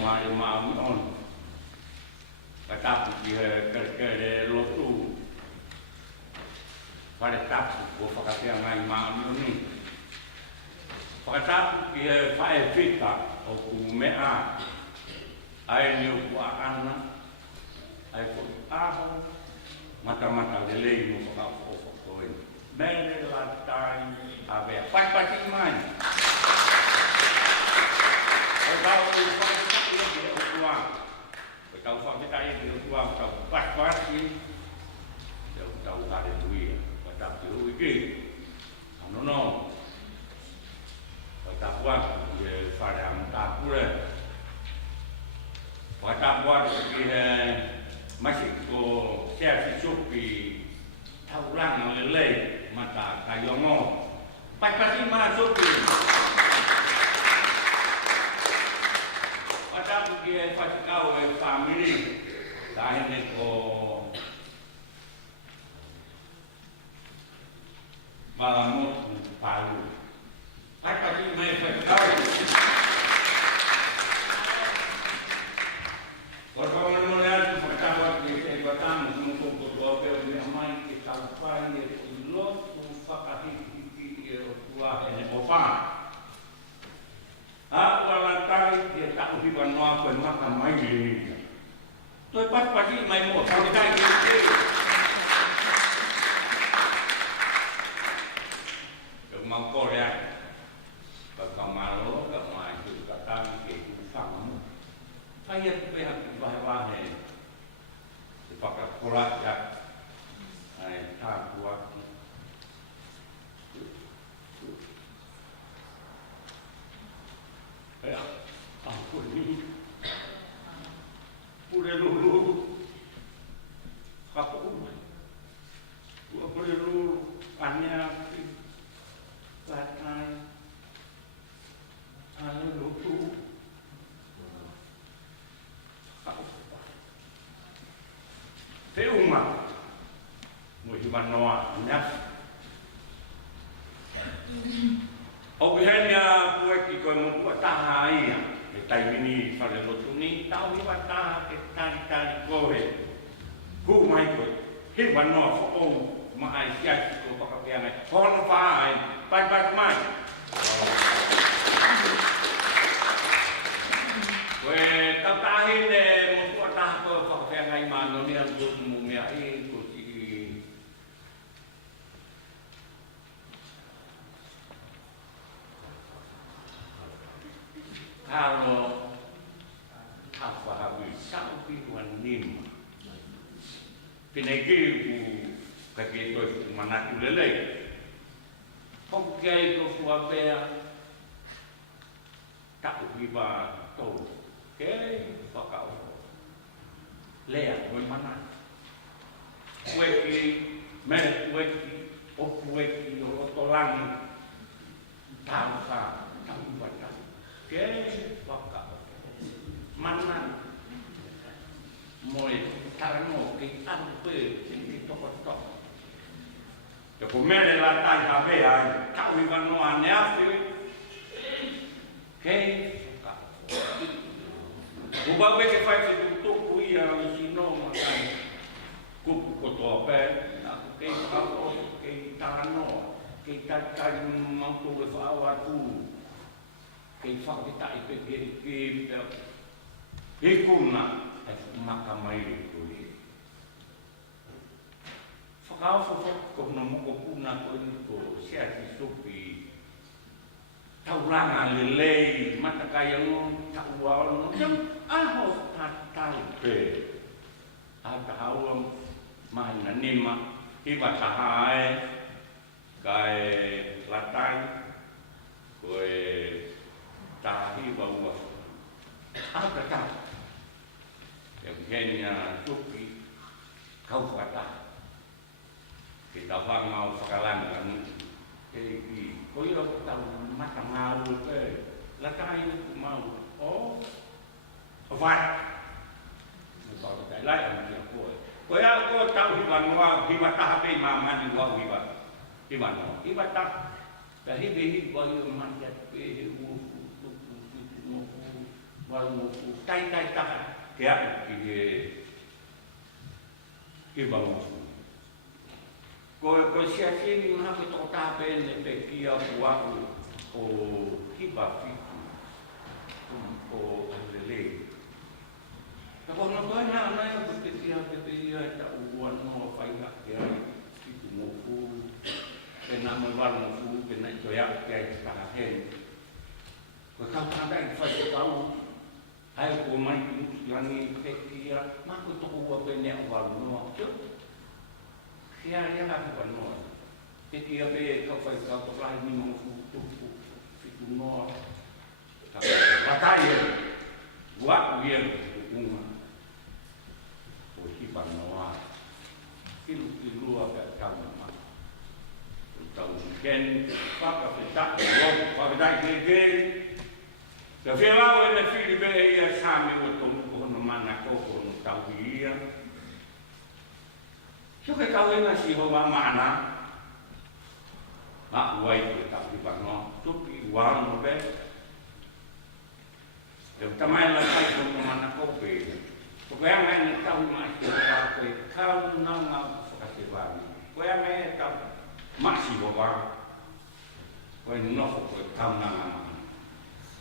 mai mau on. Katapu ke lotu. Pada tapu ko whakatea ngai mau ni. Whakatapu ki whae whita o ku mea. Ai ni o ku ana. Ai ko aho. Mata-mata lelei mo whakaokoe. Mere la tai avea. Pai mai. Kau whakatapu ki o kuang. Kau whakatapu ki o kuang. Kau pai Kau ada duit. Tapi lu ini, no, tak buat dia faham tak pula. Tak buat dia masih ko siapa supi tahu lang lelai mata kayongo. Pasti masuk ni. Tak dia pasti kau family dah ni ko Malamut palu. Apa sih mereka tahu? Kalau melihat percakapan di batang untuk berdoa dengan mai kita lupa ini lot mufakat ini tua ini opa. Awal kali dia tak uji banua penmakan mai ini. Tu pasti mai mau sampai ini. Mau Korea, kalau maju kata ke ufang, ayat pihak bahwa ni, sepakat kuat ya, tak kuat. Aku ni, pura dulu, apa pura dulu, hanya Latai, lutu, Teuma, Muhiman Noah, Obihannya buat ikut membuat tahai, kita ini pada lutu ni tahu ibat tah kita kowe, ku mai kowe, Himan Noah oh Malaysia itu pakai yang konfai. Pai mai. Weh, kau tahin deh, mau tah ke pakai yang lain mana ni untuk mumiai kursi. Kalau apa habis sampai wanim, pinagi bu kaki itu mana tu lelai. Không gây có phù bè cạo vì bà tổ kế và cạo lẻ với mắt này quê kỳ mẹ quê kỳ ô quê kỳ ô tô lăng thảo xa thảo vật thảo kế và cạo mắt này mùi thảo một cái ăn bự trên cái tô vật tổ Jadi kumele lantai kabeh kau iban no aneh Oke. Ubah ke fai untuk kuya sino makan. Kup koto apa? Aku ke apa ke tarano ke kacang mampu berfawatu. Ke fak kita itu ke hikumna makamai kuy. Kau sosok kau nemu kau punah kau ini kau siapa supi tahu langan lelei mata kayang tahu awal macam ahos tatai pe ada awam mana nima hibat tahai kai latai kue tahi bawa apa tak yang kenya supi kau kata kita faham mau sekarang kan kau yang tahu macam mau lakai itu mau fat kalau kita lain macam kau yang kau tahu hibat tahap maman juga hibat tak dari behi kau yang manjat behi walu tai taka ke ai ki bangu ko sia sini na ko to ta pe ne pe ki a bua o ki ba fi o lele ta ko no ko na ko te ki a ta u no fai na ke ai ki tu mo fu pe na mo wa mo fu pe na to ya ke ta ha hen ko ka ta dai fa ta u ai ko mai yani pe ki a ma ko to ko pe ne wa no Kia ia ka ka no. Te kia be ka fai ka to lai ni mo fu tu tu no. Ka tai wa wie uma. O ki pa no a. Ki lu ka ka ma. Tau ken pa ka fe ta lo pa dai ke. Ka fe la we le fi be ia sa me o to ko no mana ko no tau ia. So ke kawena si ho mana ma wai ke ta di bano tu pi wang be de tamai la kai ko mana ko pe ko ya mai ni ta ma si ta pe ka na na ka se va ko ya mai ta ma si ho ba ko no ko ta na na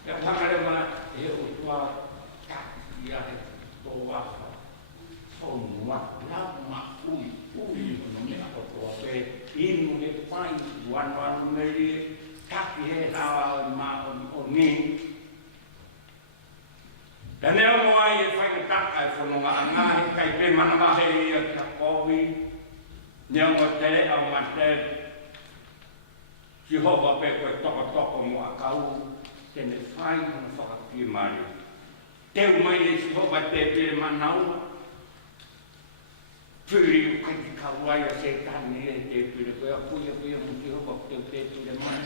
ya pa ka le ma e o tua ta ya to wa so ma la ma no me akoto pe inu le pai wan me taki he na ma o ni dan e mo ai fai tak ai fo no nga he kai pe mana ma he ka ko wi ne mo tele a ma te si ho ba pe ko to mo akau te ne fai no fa ki mai te mai si ho ba te pe manau Puri ko ki kawai a setan ni te puri ko aku ya mesti ho te te mai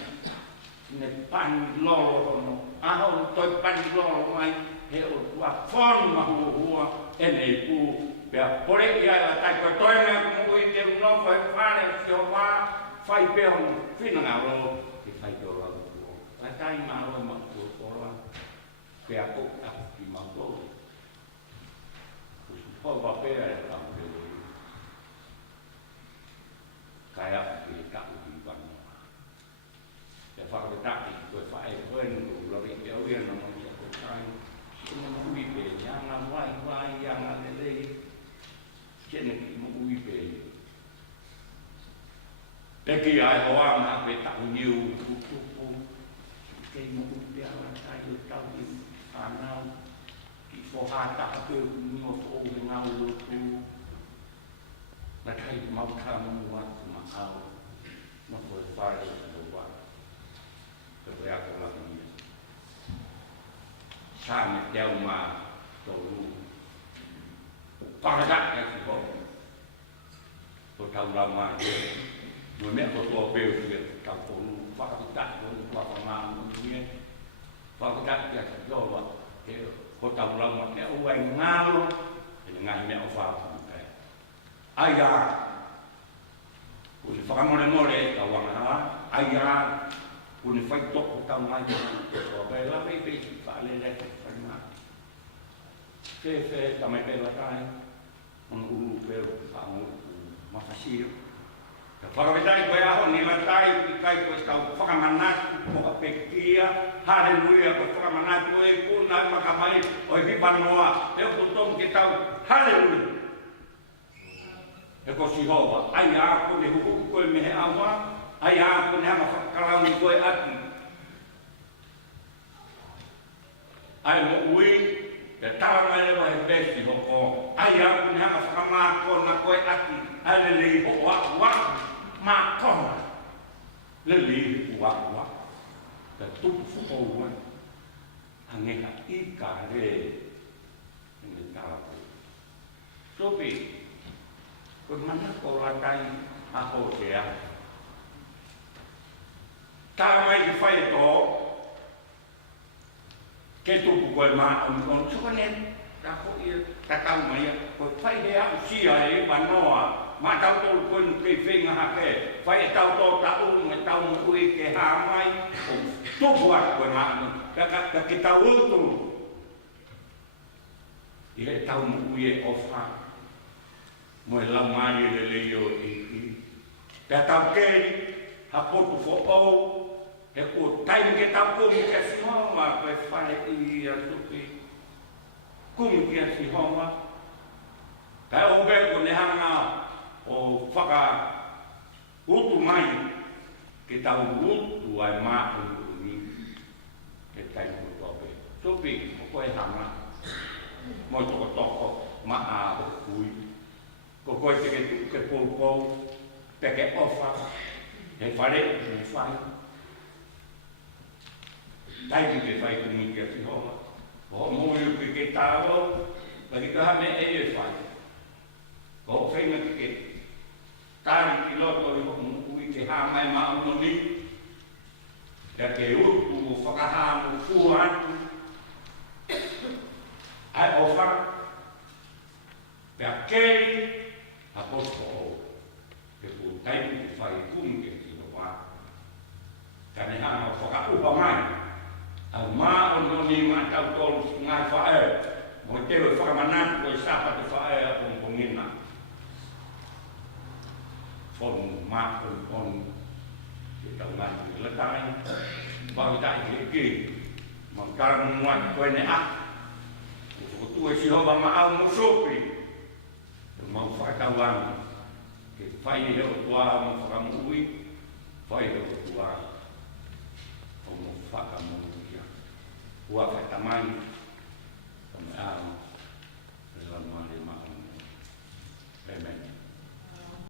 ne pan lo no a ho to pan lo mai he o wa fon ma ho ene ku pe por ya ta ko to me mo i te no foi fare si ho va fai pe on fino na ro ti fai do la ko la tai ma ro ma ko la pe a ko a ki ma ko ho va pe a kaya ki ka di ban ya fa ko ta ki ko fa e ko en lo ri pe o ya no mo ko tai no mo wi pe ya na wai ya na le ke ne ki mo wi pe pe ki ai ho ma pe ta niu ku ke mo pe ala tai lo ta di ana ki fo ha ta pe mo fo o nga lo ku la kai mau ka mo wa ma au no foi fare do wa to ya ko la ni sa me te uma to lu pa ga ya ki ko to ta la ma no me ko to pe o ta ko lu pa ka ta ko pa pa ma no ni pa ka ta ya ki do wa ke ko ta la ma te o wa ngalo nga me o fa Aya, kung whakamore ka wanga, aya, kung whai toko tau mai, so kai la pei pei si whaale re te whaina. Whe tamai pei la kai, mon uru peo whaangu mawhasio. Ka whakawetai koe aho ni la tai, ki kai koe tau whakamanatu, moka pekia, haleluia, koe whakamanatu koe kuna, makamai, oi hipanoa, eo kutom ki tau, haleluia. E ko si hoa, ai a ko ne huku koe mehe awa, ai a ko ne hama whakarauni koe ati. Ai mo ui, te tawa mai lewa he besi hoko, ai a ko ne hama whakamako na koe ati, ai le li hoa wa, ma kona, le li hoa wa. Te tupu fuko ua, hangeka ika re, ne tawa koe. Sopi, ko mana ko latai a ho sea ta mai fai to ke tu ko ma on so ne ta ko ia ta ka mai ko fai de a si ai ba no ma tau to ko pe fe nga ke fai tau to ta u me tau mu ke ha mai tu buat ko ma ka ki tau tu le tau mo uie ofa mo la mai le yo e ta tau ke ha potu fo o e ko tai ke tau ko mi ke si homa ko fa i a supi kum ke si homa ta o be ko ne hanga o faka utu mai ke tau utu ai ma o ni ke tai ko tope supi ko e hanga mo toko ma a o kui ko ko te ke po pe ke ofa e fare e fai dai ke fai ku mi ke si homa o mo yu ke tavo pa ki ka me e fai ko fe me ke tari ki lo to mo kui ke ha mai ma o ni ya ke u fa ka ha mo fu an ai ofa perché a posto che fu tempo di fare i punti di qua che ne hanno fatto un mai al ma non mi manca con mai fare mo devo fare mananto e sabato fare con comina con ma con che da un anno la dai va dai che mancare un anno poi ne ha tu si roba ma ha un sopri ma fa tawang che fai le tua ma fa lui fai le tua come fa come dia ua fa tamani come